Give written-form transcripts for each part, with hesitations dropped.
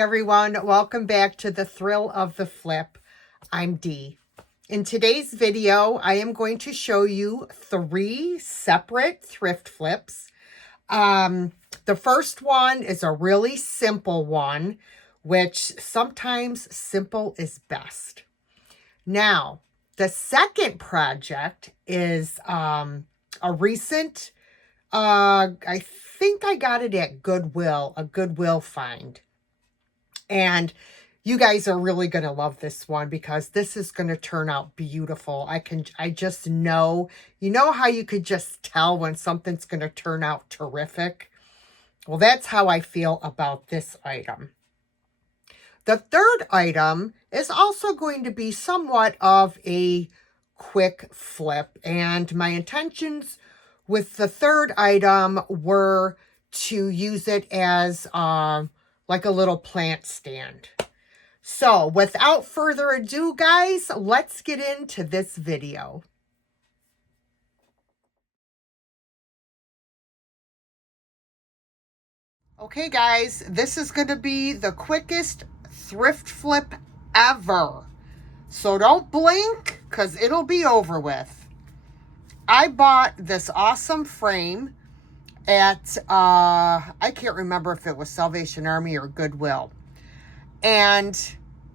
everyone, welcome back to the Thrill of the Flip. I'm Dee. In today's video, I am going to show you 3 separate thrift flips. The first one is a really simple one, which sometimes simple is best. Now, the second project is a recent, I think I got it at Goodwill, a Goodwill find. And you guys are really going to love this one because this is going to turn out beautiful. I just know, you know how you could just tell when something's going to turn out terrific? Well, that's how I feel about this item. The third item is also going to be somewhat of a quick flip. And my intentions with the third item were to use it as like a little plant stand. So without further ado, guys, let's get into this video. Okay, guys, this is going to be the quickest thrift flip ever. So don't blink because it'll be over with. I bought this awesome frame at, I can't remember if it was Salvation Army or Goodwill. And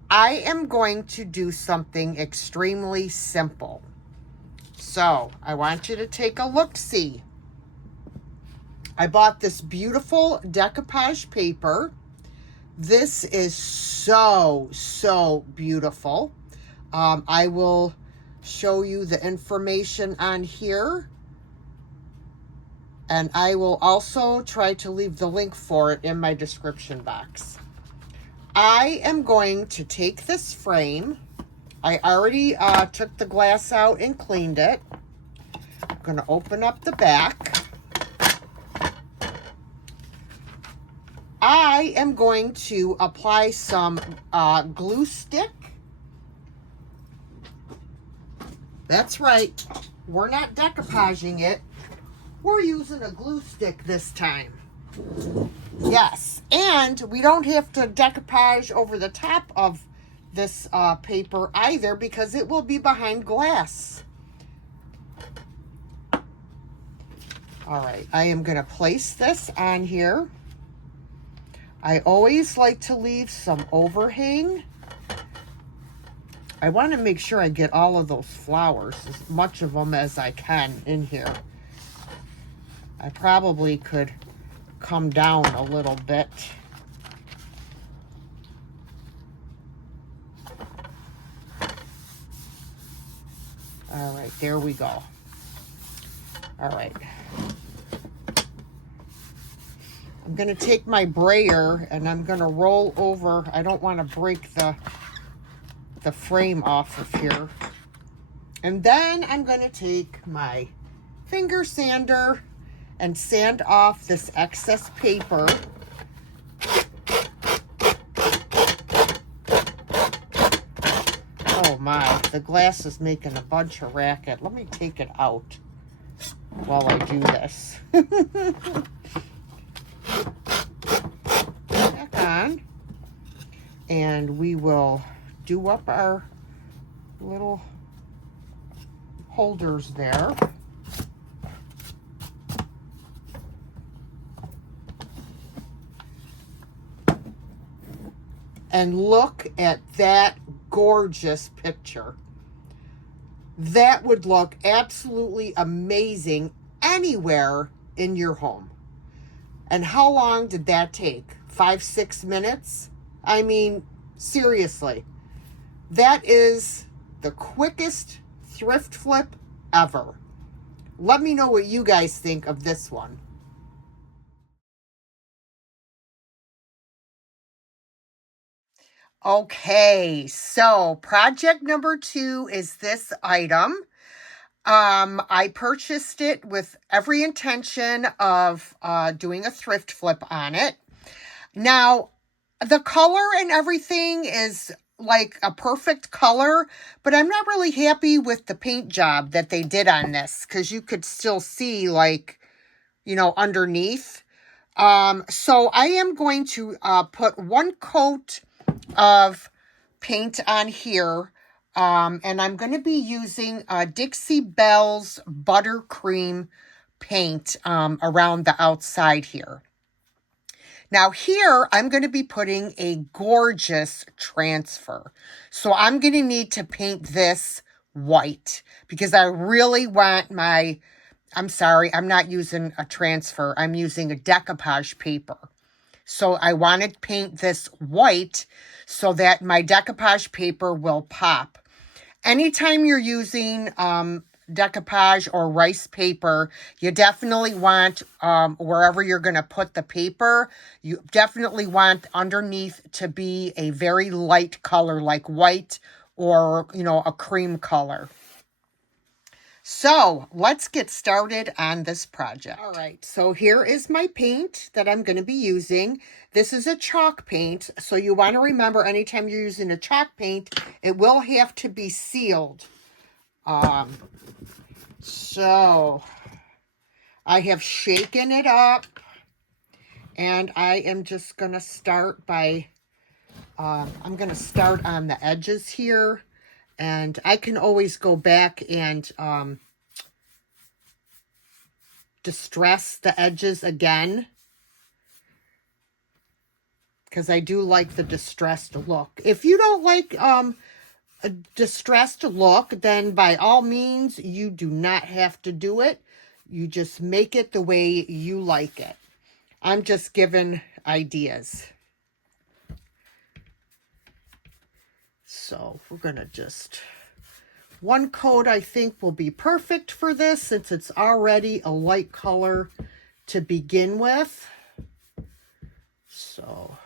I am going to do something extremely simple. So I want you to take a look-see. I bought this beautiful decoupage paper. This is so beautiful. I will show you the information on here. And I will also try to leave the link for it in my description box. I am going to take this frame. I already took the glass out and cleaned it. I'm going to open up the back. I am going to apply some glue stick. That's right. We're not decoupaging it. We're using a glue stick this time. Yes, and we don't have to decoupage over the top of this paper either because it will be behind glass. All right, I am going to place this on here. I always like to leave some overhang. I want to make sure I get all of those flowers, as much of them as I can in here. I probably could come down a little bit. All right, there we go. All right. I'm going to take my brayer and I'm going to roll over. I don't want to break the frame off of here. And then I'm going to take my finger sander and sand off this excess paper. Oh my, the glass is making a bunch of racket. Let me take it out while I do this. Back on. And we will do up our little holders there. And look at that gorgeous picture. That would look absolutely amazing anywhere in your home. And how long did that take? 5-6 minutes? I mean, seriously. That is the quickest thrift flip ever. Let me know what you guys think of this one. Okay, so project number 2 is this item. I purchased it with every intention of doing a thrift flip on it. Now, the color and everything is like a perfect color, but I'm not really happy with the paint job that they did on this because you could still see, like, you know, underneath. So I am going to put one coat of paint on here. And I'm going to be using Dixie Belle's Buttercream paint around the outside here. Now here, I'm going to be putting a gorgeous transfer. So I'm going to need to paint this white because I really want my, I'm sorry, I'm not using a transfer. I'm using a decoupage paper. So I want to paint this white so that my decoupage paper will pop. Anytime you're using decoupage or rice paper, you definitely want, wherever you're going to put the paper, you definitely want underneath to be a very light color like white or, you know, a cream color. So let's get started on this project. All right, so here is my paint that I'm going to be using. This is a chalk paint, so you want to remember anytime you're using a chalk paint, it will have to be sealed. So I have shaken it up, and I am just going to start by, I'm going to start on the edges here. And I can always go back and distress the edges again, because I do like the distressed look. If you don't like a distressed look, then by all means, you do not have to do it. You just make it the way you like it. I'm just giving ideas. So we're going to just, one coat I think will be perfect for this since it's already a light color to begin with. So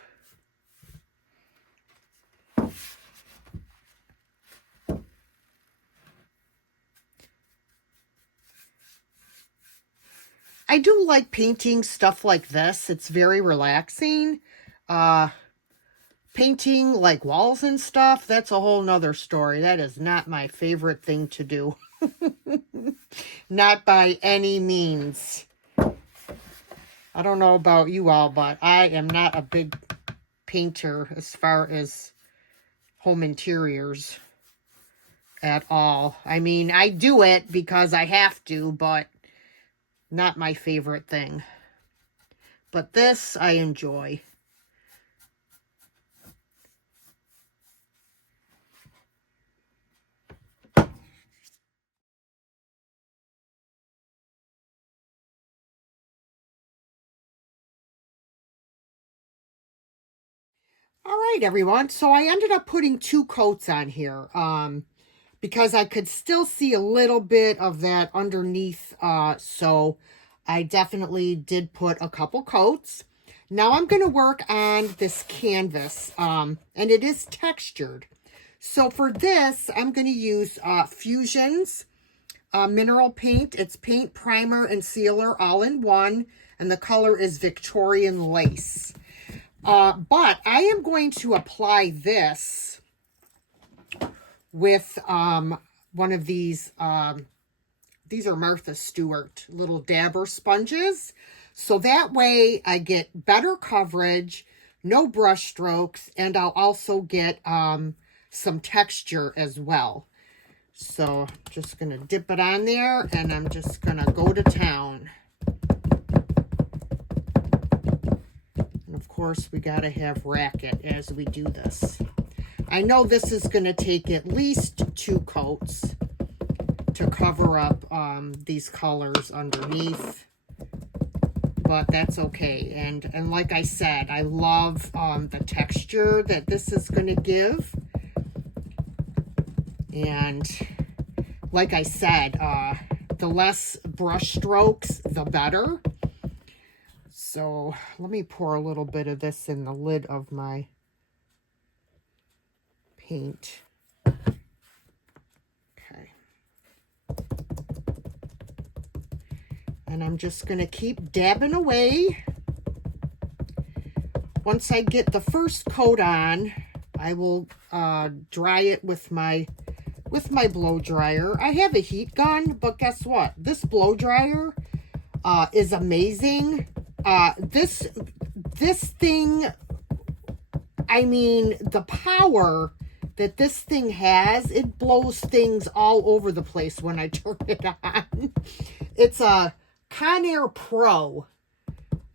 I do like painting stuff like this. It's very relaxing. Painting like walls and stuff, that's a whole nother story. That is not my favorite thing to do. Not by any means. I don't know about you all, but I am not a big painter as far as home interiors at all. I mean, I do it because I have to, but not my favorite thing. But this I enjoy. All right, everyone. So I ended up putting 2 coats on here because I could still see a little bit of that underneath. So I definitely did put a couple coats. Now I'm going to work on this canvas, and it is textured. So for this, I'm going to use Fusion's mineral paint. It's paint, primer, and sealer all in one, and the color is Victorian Lace. But I am going to apply this with one of these are Martha Stewart little dabber sponges. So that way I get better coverage, no brush strokes, and I'll also get some texture as well. So I'm just going to dip it on there, and I'm just going to go to town. Of course, we got to have racket as we do this. I know this is going to take at least 2 coats to cover up these colors underneath, but that's okay. And like I said, I love the texture that this is going to give. And like I said, the less brush strokes, the better. So let me pour a little bit of this in the lid of my paint. Okay. And I'm just going to keep dabbing away. Once I get the first coat on, I will dry it with my blow dryer. I have a heat gun, but guess what? This blow dryer is amazing This thing, I mean, the power that this thing has, it blows things all over the place when I turn it on. It's a Conair Pro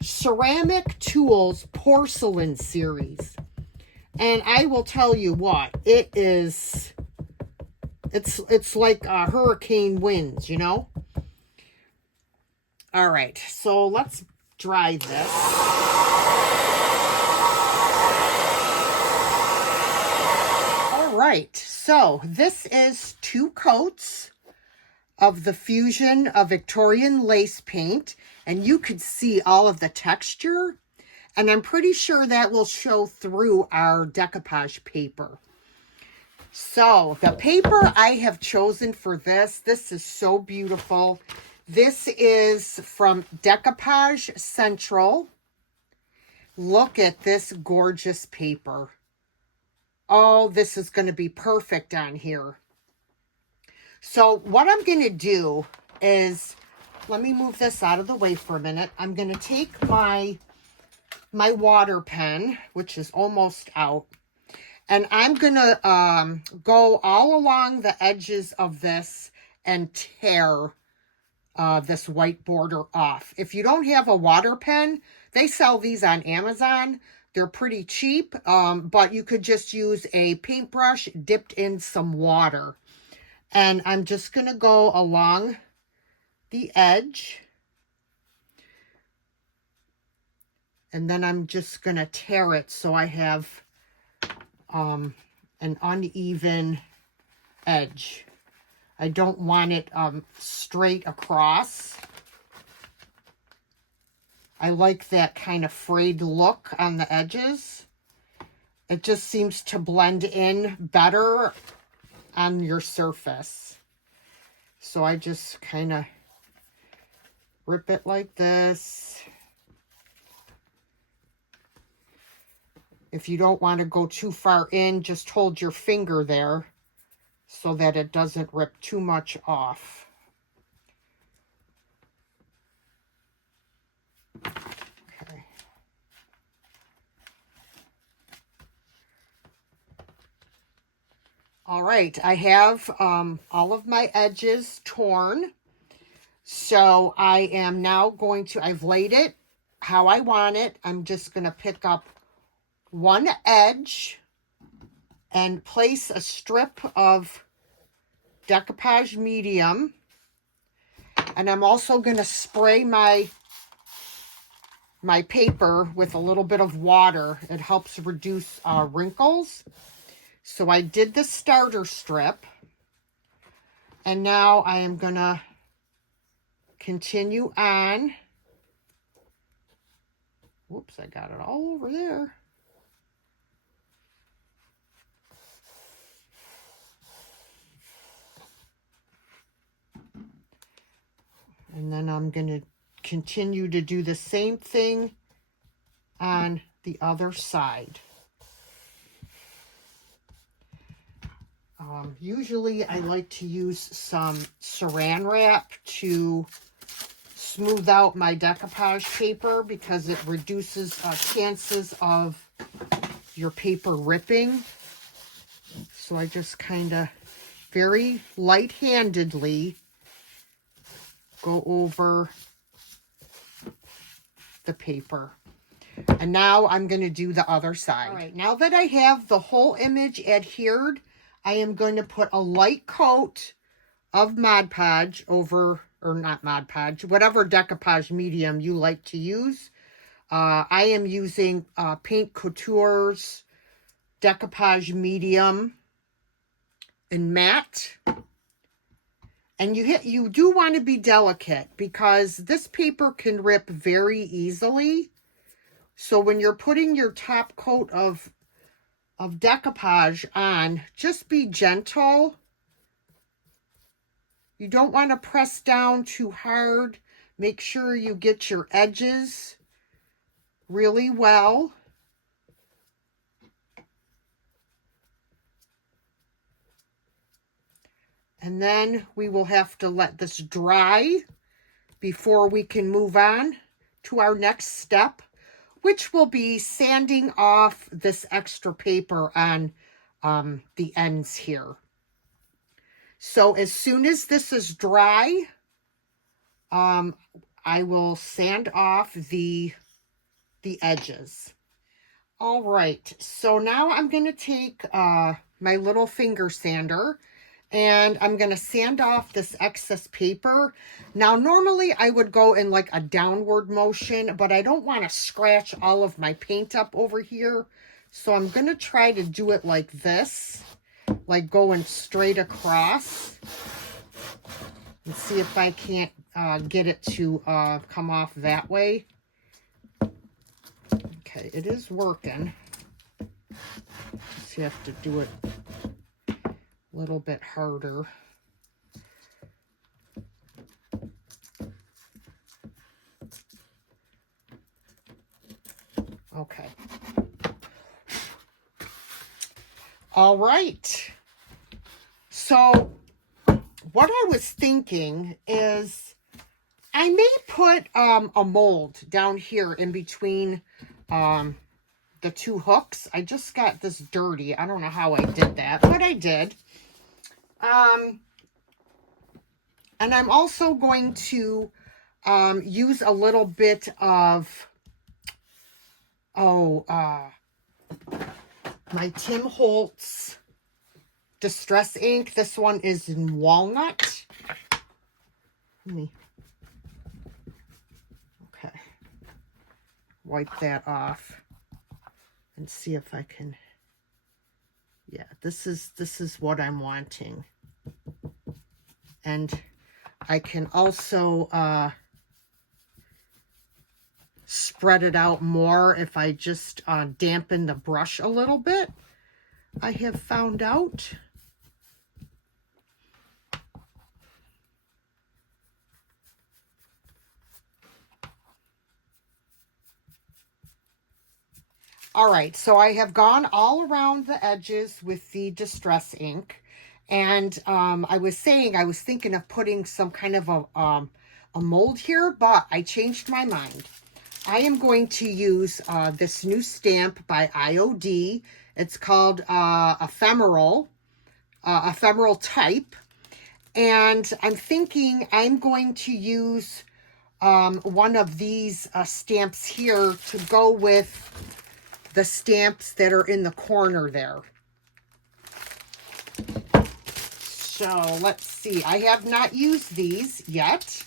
Ceramic Tools Porcelain Series. And I will tell you what, it's like hurricane winds, you know? All right, so let's dry this. All right, so this is 2 coats of the Fusion of Victorian Lace Paint, and you could see all of the texture, and I'm pretty sure that will show through our decoupage paper. So the paper I have chosen for this is so beautiful. This is from Decoupage Central. Look at this gorgeous paper. Oh, this is going to be perfect on here. So what I'm going to do is, let me move this out of the way for a minute. I'm going to take my water pen, which is almost out, and I'm going to go all along the edges of this and tear this white border off. If you don't have a water pen, they sell these on Amazon. They're pretty cheap, but you could just use a paintbrush dipped in some water. And I'm just going to go along the edge. And then I'm just going to tear it so I have an uneven edge. I don't want it straight across. I like that kind of frayed look on the edges. It just seems to blend in better on your surface. So I just kind of rip it like this. If you don't want to go too far in, just hold your finger there so that it doesn't rip too much off. Okay. All right, I have all of my edges torn. So I am now going to, I've laid it how I want it. I'm just going to pick up one edge and place a strip of decoupage medium. And I'm also going to spray my paper with a little bit of water. It helps reduce wrinkles. So I did the starter strip. And now I am going to continue on. Whoops, I got it all over there. And then I'm going to continue to do the same thing on the other side. Usually I like to use some saran wrap to smooth out my decoupage paper because it reduces chances of your paper ripping. So I just kind of very light-handedly go over the paper. And now I'm going to do the other side. All right, now that I have the whole image adhered, I am going to put a light coat of Mod Podge over, or not Mod Podge, whatever decoupage medium you like to use. I am using Paint Couture's decoupage medium in matte. And you do want to be delicate because this paper can rip very easily. So when you're putting your top coat of decoupage on, just be gentle. You don't want to press down too hard. Make sure you get your edges really well. And then we will have to let this dry before we can move on to our next step, which will be sanding off this extra paper on the ends here. So as soon as this is dry, I will sand off the edges. All right, so now I'm going to take my little finger sander and I'm going to sand off this excess paper. Now, normally I would go in like a downward motion, but I don't want to scratch all of my paint up over here. So I'm going to try to do it like this, like going straight across. And see if I can't get it to come off that way. Okay, it is working. So you have to do it a little bit harder. Okay. All right. So what I was thinking is I may put a mold down here in between the two hooks. I just got this dirty. I don't know how I did that, but I did. And I'm also going to use a little bit of, my Tim Holtz Distress ink. This one is in walnut. Okay. Wipe that off and see if I can. Yeah, this is what I'm wanting. And I can also spread it out more if I just dampen the brush a little bit, I have found out. All right, so I have gone all around the edges with the Distress ink. And I was thinking of putting some kind of a mold here, but I changed my mind. I am going to use this new stamp by IOD. It's called Ephemeral Type. And I'm thinking I'm going to use one of these stamps here to go with the stamps that are in the corner there. So let's see. I have not used these yet.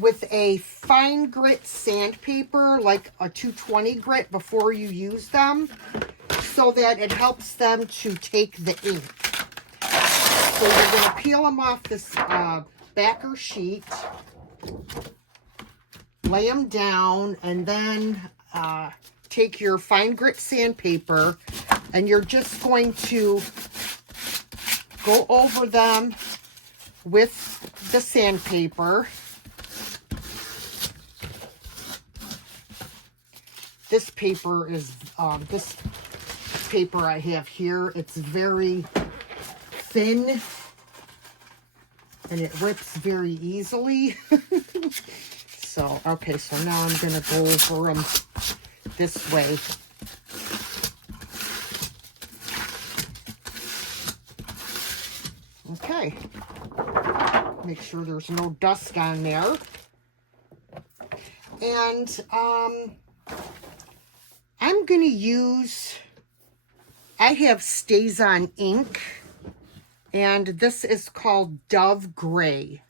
With a fine grit sandpaper, like a 220 grit, before you use them, so that it helps them to take the ink. So you're going to peel them off this backer sheet, lay them down, and then take your fine grit sandpaper, and you're just going to go over them with the sandpaper. This paper is, this paper I have here, it's very thin and it rips very easily. So, okay, so now I'm going to go over them this way. Okay. Make sure there's no dust on there. And I'm going to use, I have StazOn ink, and this is called Dove Gray,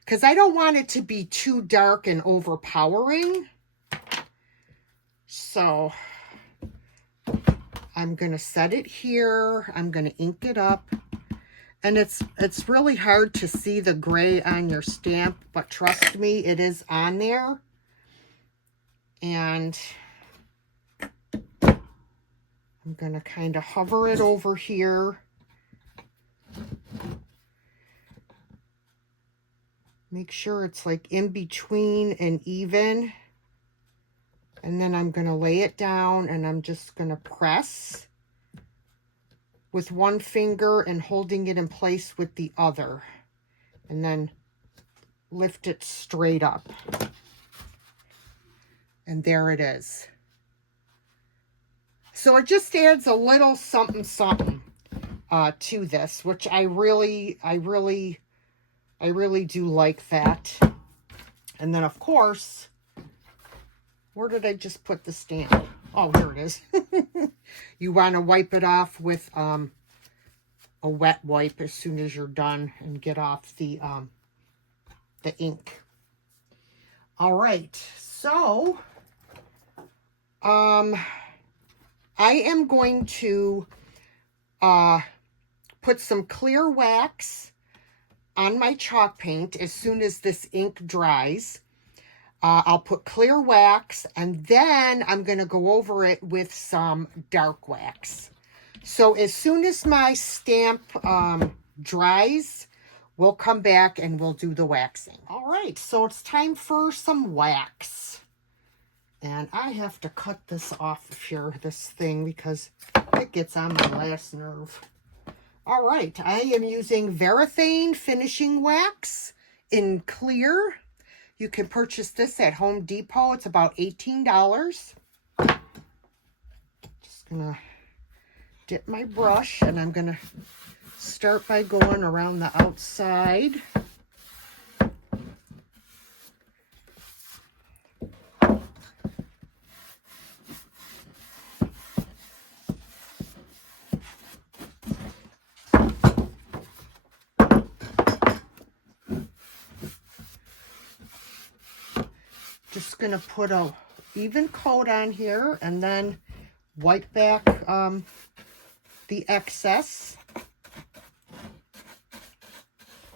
because I don't want it to be too dark and overpowering. So I'm going to set it here. I'm going to ink it up. And it's really hard to see the gray on your stamp, but trust me, it is on there. And I'm going to kind of hover it over here. Make sure it's like in between and even. And then I'm going to lay it down and I'm just going to press with one finger and holding it in place with the other. And then lift it straight up. And there it is. So it just adds a little something something to this, which I really do like that. And then of course, where did I just put the stamp? Oh, here it is. You want to wipe it off with a wet wipe as soon as you're done and get off the ink. All right, so I am going to put some clear wax on my chalk paint as soon as this ink dries. I'll put clear wax, and then I'm going to go over it with some dark wax. So as soon as my stamp dries, we'll come back and we'll do the waxing. All right, so it's time for some wax. And I have to cut this off of here, this thing, because it gets on my last nerve. All right, I am using Varathane Finishing Wax in clear. You can purchase this at Home Depot. It's about $18. Just gonna dip my brush, and I'm gonna start by going around the outside. Just gonna put a even coat on here and then wipe back the excess.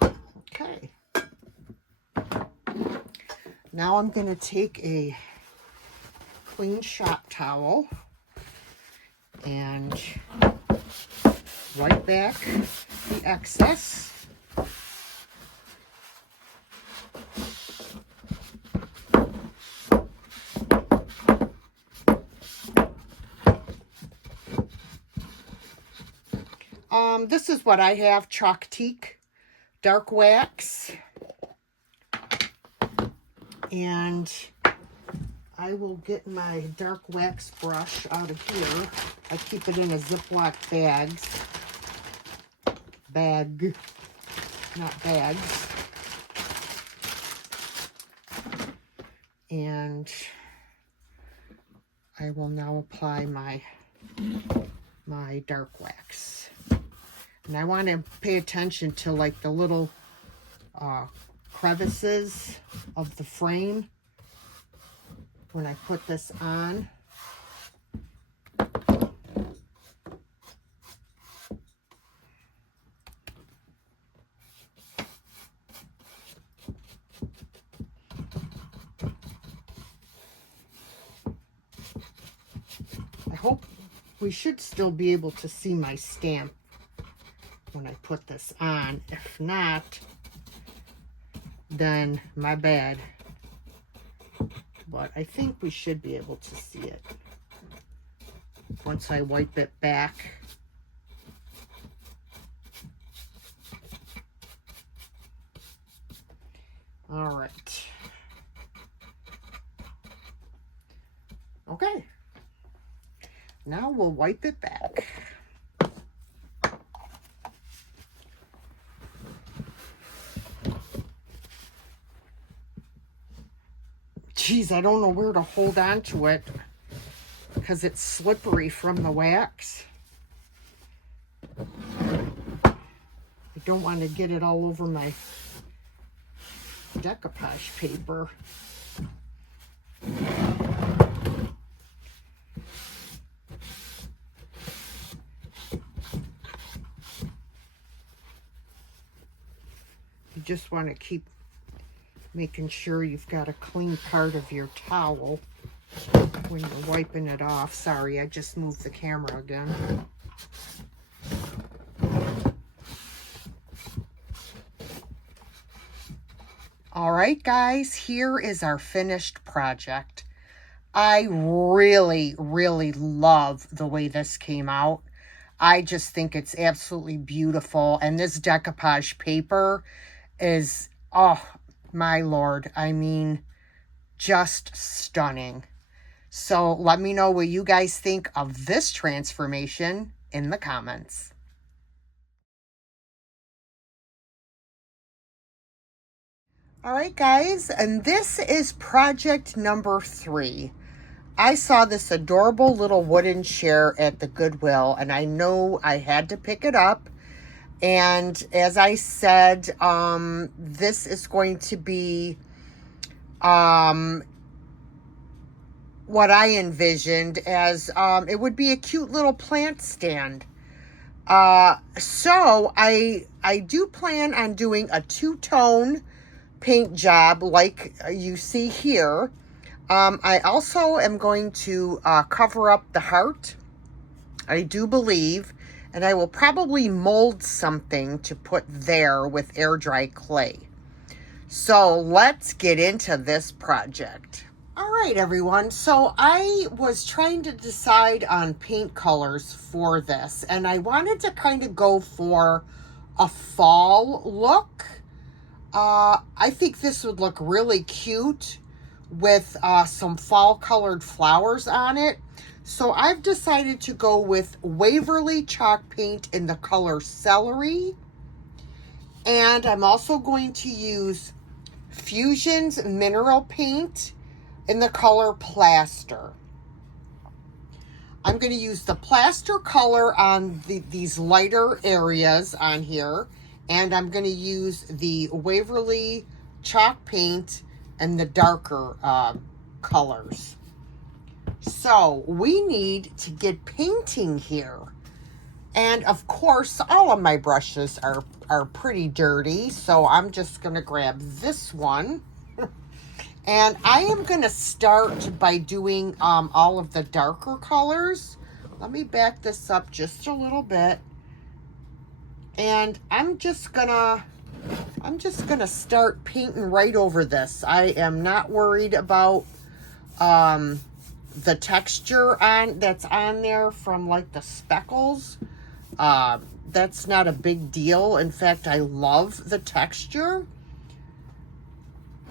Okay. Now I'm gonna take a clean shop towel and wipe back the excess. This is what I have, Chalk Teak dark wax. And I will get my dark wax brush out of here. I keep it in a Ziploc bag, not bags. And I will now apply my dark wax. And I want to pay attention to like the little crevices of the frame when I put this on. I hope we should still be able to see my stamp when I put this on. If not, then my bad. But I think we should be able to see it once I wipe it back. All right. Okay. Now we'll wipe it back. Geez, I don't know where to hold on to it because it's slippery from the wax. I don't want to get it all over my decoupage paper. You just want to keep making sure you've got a clean part of your towel when you're wiping it off. Sorry, I just moved the camera again. All right, guys, here is our finished project. I really love the way this came out. I just think it's absolutely beautiful. And this decoupage paper is, oh, My Lord, I mean, just stunning. So let me know what you guys think of this transformation in the comments. All right, guys, and this is project number 3. I saw this adorable little wooden chair at the Goodwill, and I know I had to pick it up. And as I said, this is going to be what I envisioned as it would be a cute little plant stand. So I do plan on doing a 2-tone paint job like you see here. I also am going to cover up the heart, I do believe, and I will probably mold something to put there with air dry clay. So let's get into this project. All right, everyone. So I was trying to decide on paint colors for this, and I wanted to kind of go for a fall look. I think this would look really cute with some fall colored flowers on it. So I've decided to go with Waverly chalk paint in the color Celery. And I'm also going to use Fusion's mineral paint in the color Plaster. I'm going to use the plaster color on these lighter areas on here. And I'm going to use the Waverly chalk paint and the darker colors. So we need to get painting here. And of course, all of my brushes are pretty dirty. So I'm just going to grab this one. And I am going to start by doing all of the darker colors. Let me back this up just a little bit. And I'm just gonna start painting right over this. I am not worried about the texture that's on there from like the speckles. That's not a big deal. In fact, I love the texture.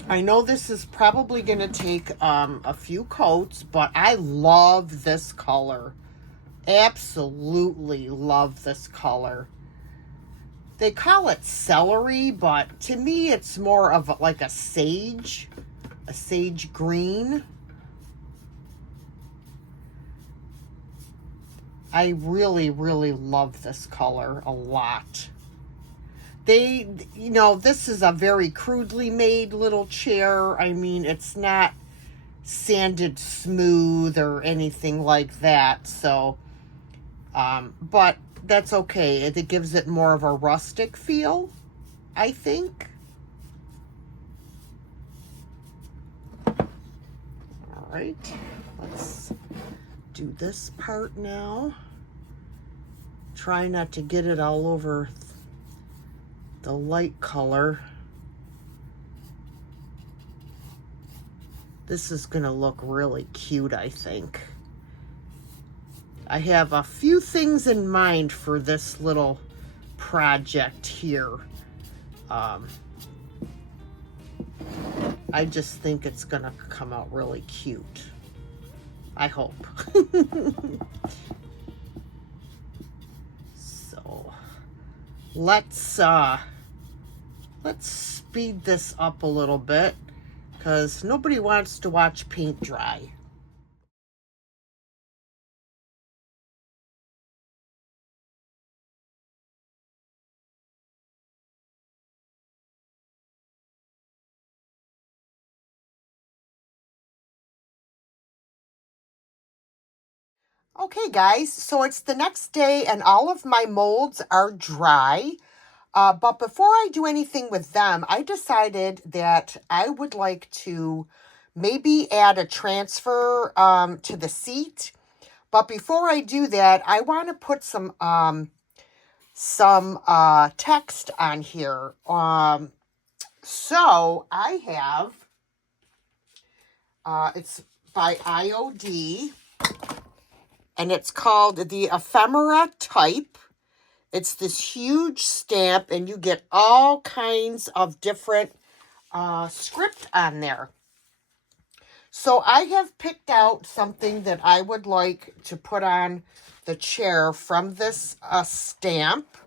I know this is probably going to take a few coats, but I love this color. Absolutely love this color. They call it celery, but to me it's more of like a sage green. I really, really love this color a lot. This is a very crudely made little chair. I mean, it's not sanded smooth or anything like that. So, but that's okay. It gives it more of a rustic feel, I think. All right, let's do this part now. Try not to get it all over the light color. This is gonna look really cute, I think. I have a few things in mind for this little project here. I just think it's gonna come out really cute. I hope. So let's speed this up a little bit because nobody wants to watch paint dry. Okay, guys, so it's the next day and all of my molds are dry. But before I do anything with them, I decided that I would like to maybe add a transfer to the seat. But before I do that, I want to put some text on here. So I have, it's by IOD, and it's called the Ephemera Type. It's this huge stamp, and you get all kinds of different script on there. So I have picked out something that I would like to put on the chair from this stamp.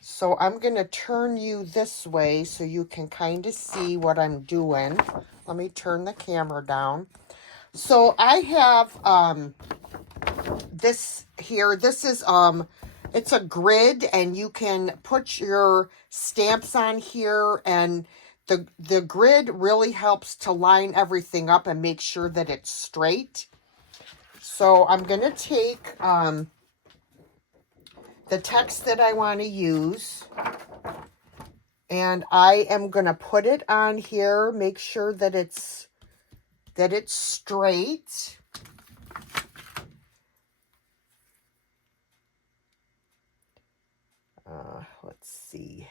So I'm going to turn you this way so you can kind of see what I'm doing. Let me turn the camera down. So I have this here. This is it's a grid, and you can put your stamps on here, and the grid really helps to line everything up and make sure that it's straight. So I'm going to take the text that I want to use, and I am going to put it on here, make sure that it's straight. Let's see.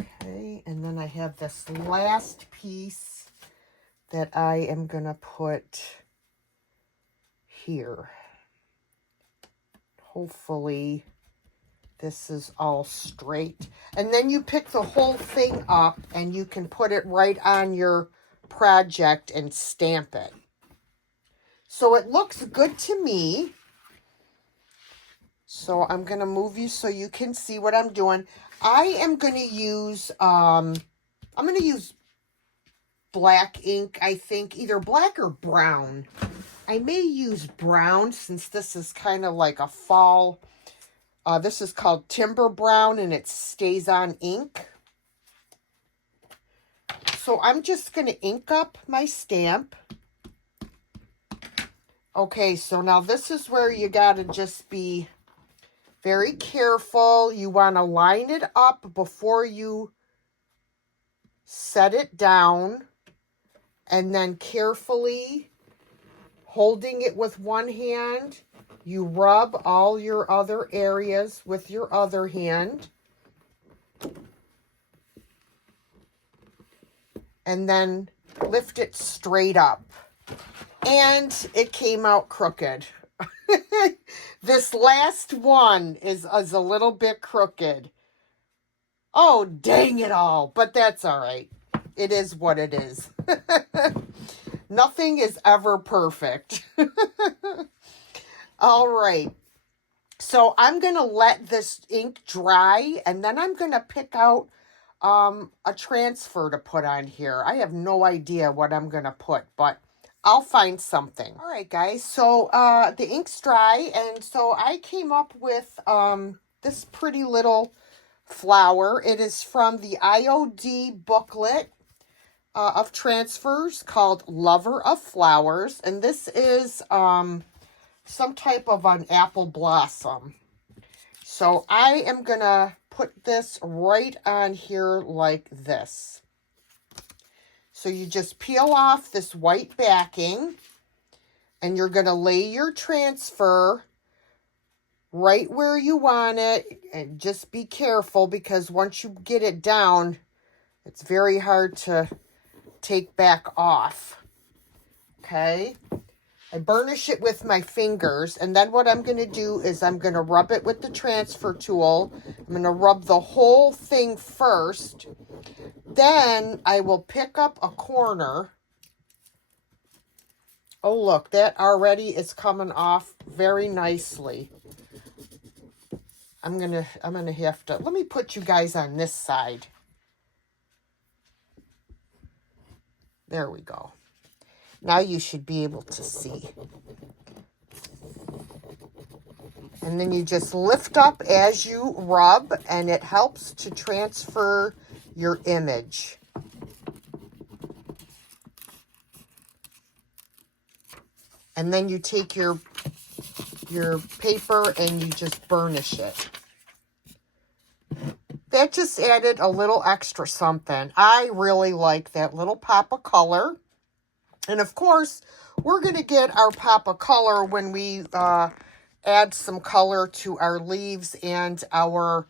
Okay, and then I have this last piece that I am going to put here. Hopefully this is all straight. And then you pick the whole thing up and you can put it right on your project and stamp it. So it looks good to me. So I'm going to move you so you can see what I'm doing. I am going to use, I'm going to use black ink, I think, either black or brown. I may use brown since this is kind of like a fall. This is called Timber Brown, and it stays on ink. So I'm just going to ink up my stamp. Okay, so now this is where you got to just be very careful. You want to line it up before you set it down, and then carefully holding it with one hand, you rub all your other areas with your other hand. And then lift it straight up. And it came out crooked. This last one is a little bit crooked. Oh, dang it all. But that's all right. It is what it is. Nothing is ever perfect. All right. So I'm going to let this ink dry, and then I'm going to pick out a transfer to put on here. I have no idea what I'm going to put, but I'll find something. All right, guys. So the ink's dry, and so I came up with this pretty little flower. It is from the IOD booklet of transfers called Lover of Flowers, and this is some type of an apple blossom. So I am going to put this right on here like this. So you just peel off this white backing, and you're going to lay your transfer right where you want it. And just be careful, because once you get it down, it's very hard to take back off. Okay. I burnish it with my fingers, and then what I'm going to do is I'm going to rub it with the transfer tool. I'm going to rub the whole thing first. Then I will pick up a corner. Oh, look, that already is coming off very nicely. I'm going to have to, let me put you guys on this side. There we go. Now you should be able to see. And then you just lift up as you rub, and it helps to transfer your image. And then you take your paper and you just burnish it. That just added a little extra something. I really like that little pop of color. And of course, we're going to get our pop of color when we add some color to our leaves and our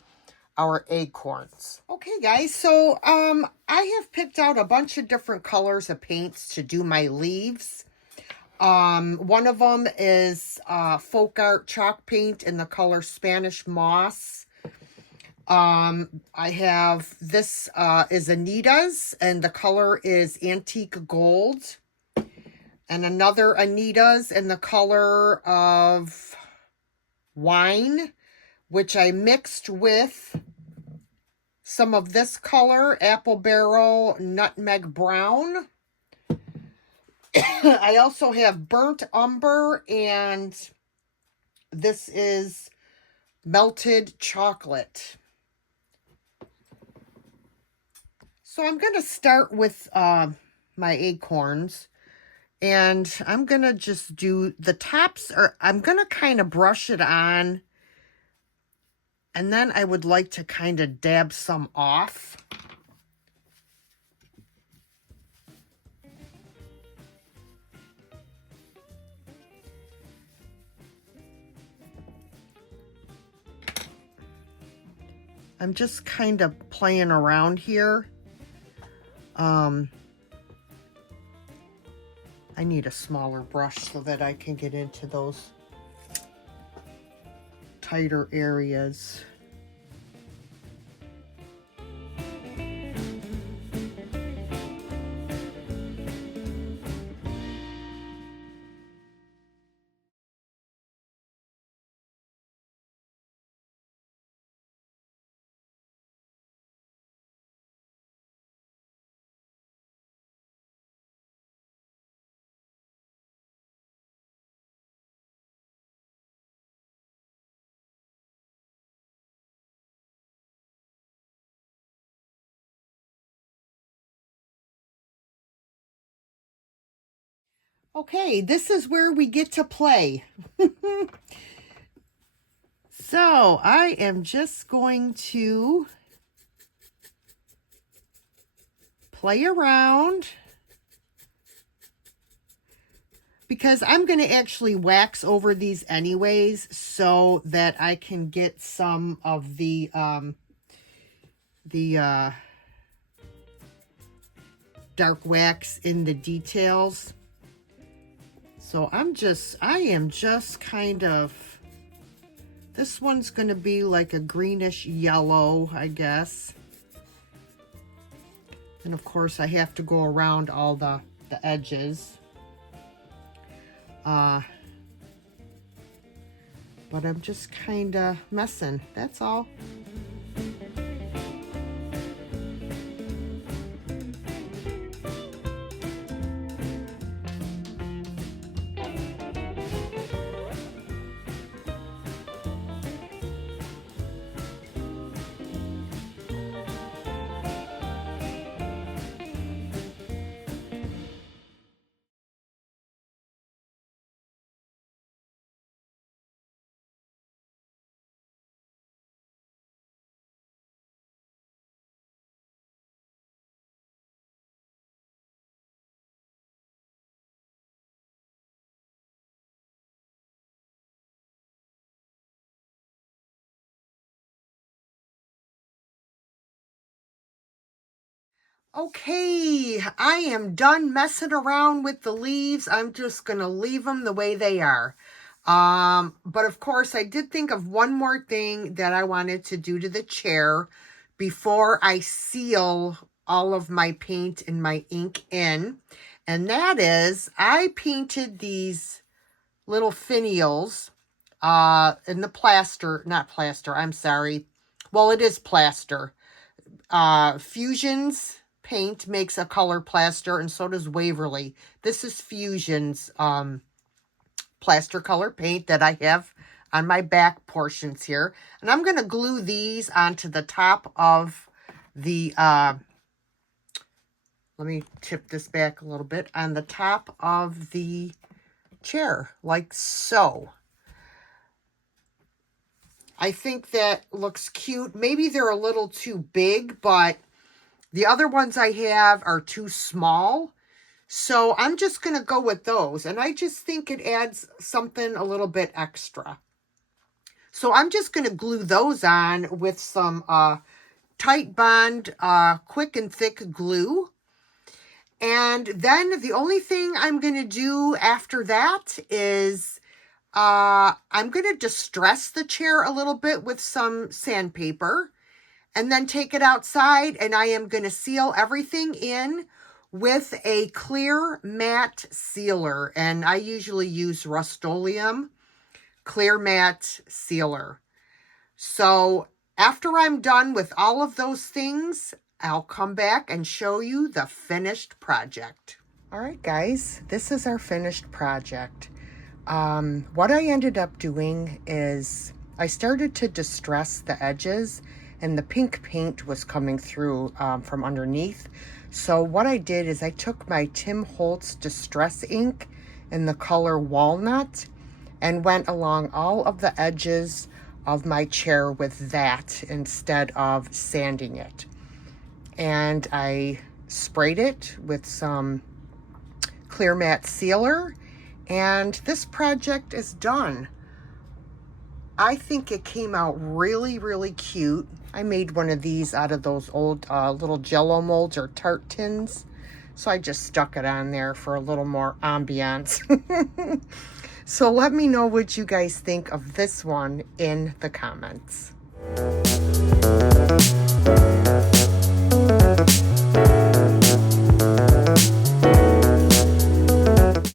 acorns. Okay, guys, so I have picked out a bunch of different colors of paints to do my leaves. One of them is folk art chalk paint in the color Spanish Moss. I have this is Anita's, and the color is Antique Gold. And another Anita's in the color of Wine, which I mixed with some of this color, Apple Barrel Nutmeg Brown. I also have Burnt Umber, and this is Melted Chocolate. So I'm going to start with my acorns. And I'm going to just do the tops, or I'm going to kind of brush it on. And then I would like to kind of dab some off. I'm just kind of playing around here. I need a smaller brush so that I can get into those tighter areas. Okay, this is where we get to play. So I am just going to play around, because I'm going to actually wax over these anyways so that I can get some of the dark wax in the details. So I am just kind of, this one's going to be like a greenish yellow, I guess. And of course I have to go around all the edges. But I'm just kind of messing, that's all. Okay, I am done messing around with the leaves. I'm just going to leave them the way they are. But of course, I did think of one more thing that I wanted to do to the chair before I seal all of my paint and my ink in. And that is, I painted these little finials in the plaster, not plaster, I'm sorry. Well, it is plaster. Fusion's paint makes a color plaster, and so does Waverly. This is Fusion's plaster color paint that I have on my back portions here. And I'm going to glue these onto the top of the, let me tip this back a little bit, on the top of the chair, like so. I think that looks cute. Maybe they're a little too big, but the other ones I have are too small. So I'm just going to go with those. And I just think it adds something a little bit extra. So I'm just going to glue those on with some Tight Bond quick and thick glue. And then the only thing I'm going to do after that is I'm going to distress the chair a little bit with some sandpaper. and then take it outside, and I am going to seal everything in with a clear matte sealer. And I usually use Rust-Oleum clear matte sealer. So after I'm done with all of those things, I'll come back and show you the finished project. All right, guys, this is our finished project. What I ended up doing is I started to distress the edges, and the pink paint was coming through from underneath. So what I did is I took my Tim Holtz Distress ink in the color Walnut and went along all of the edges of my chair with that instead of sanding it. And I sprayed it with some clear matte sealer, and this project is done. I think it came out really, really cute. I made one of these out of those old little Jello molds or tart tins. So I just stuck it on there for a little more ambiance. So let me know what you guys think of this one in the comments.